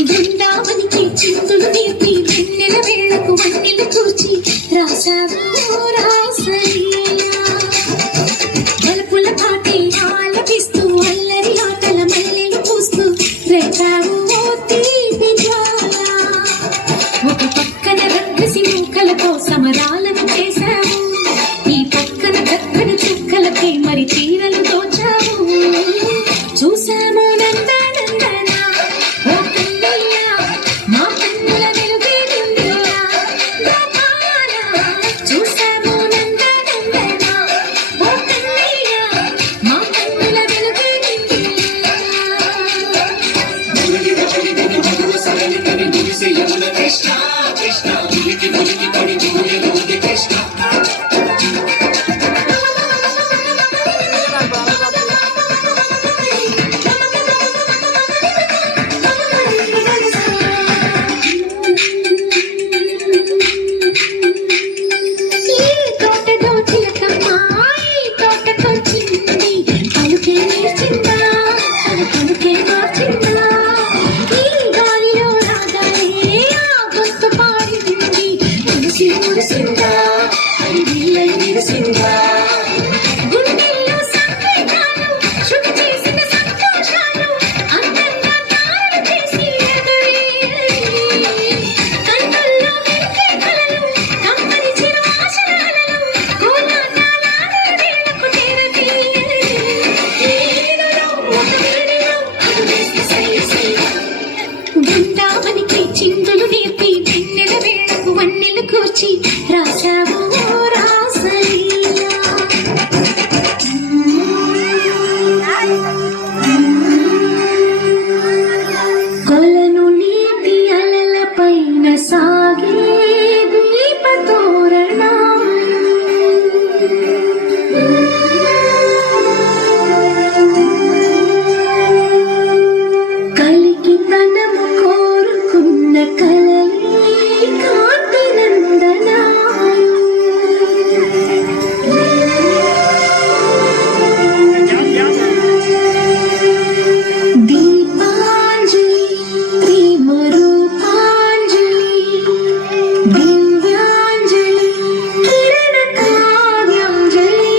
బృందావనికి చిందులు నేర్పి వెన్నెల వేళకు వన్నెలు కూర్చి రాసావు రాసలీలా బలుపుల పాటే ఆలపిస్తూ అల్లరి ఆటల మల్లెలు పూస్తూ రేపావు తీపి జ్వాల ఒక పక్కన రక్కసి మూకలతో సమరాలను చేశావు ఈ పక్కన దక్కని చుక్కలకే మరి తీరలు దోచావు చూసాము నందనందన ఓ కన్నయ్య మా కన్నుల వెలుగే నిండిలా గోపాల చూసాము నందనందన ఓ కన్నయ్య మా కన్నుల వెలుగే నిండిలా కృష్ణ కృష్ణ ఉలికి ఉలికి పడి దూయలోది కృష్ణ బృందావనికి చిందులు నేర్పి వెన్నెల వేళకు వన్నెలు కూర్చి రాసావు రాసలీలా కొలను నీటి అలల పైన సాగే దీపతోరణాలు కలికి తనము కోరుకున్న కలలే కాంతి నందనాలు దీపాంజలి ప్రేమ రూపాంజలి దివ్యాంజలి కిరణ కావ్యాంజలి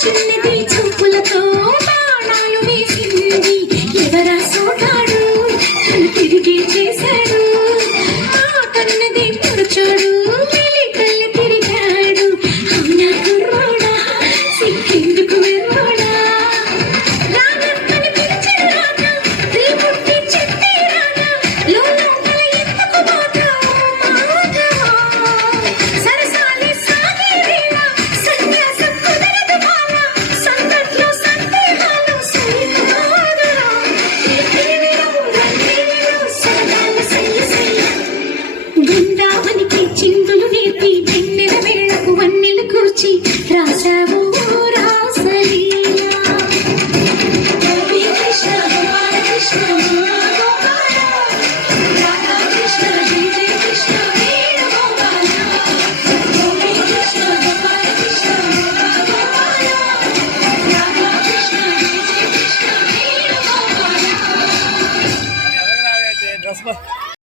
చిన్నది చూపులతో బాణాలు వేసింది ఎవరా సోటాడు తిరిగి చేశాడు ఆ కన్నది పురుచోడు కళ్ళు తిరిగాడు అవునా కుర్రోడా సిక్కేందుకు వెర్రోడా రాగమ్మని పిలిచిన రాగా రేపుట్టి చెప్పే రాగా లోపల ఎందుకు సరసాలే సాగే వేళ సన్యాసం కుదరదు బాల సందట్లో సందేహాలు సరికాదురా సరదాల సయ్య సయ్య బృందావనికి చిందులు నేర్పి వెన్నెల వేళకు వన్నెలు కూర్చి రాసావు రాసలీలా గోపీ కృష్ణ గోపాల కృష్ణ గోపాల రాధా కృష్ణ జయ జయ కృష్ణ వేణుగోపాల గోపీ కృష్ణ గోపాల కృష్ణ గోపాల రాధా కృష్ణ జయ జయ కృష్ణ వేణుగోపాల డ్రెస్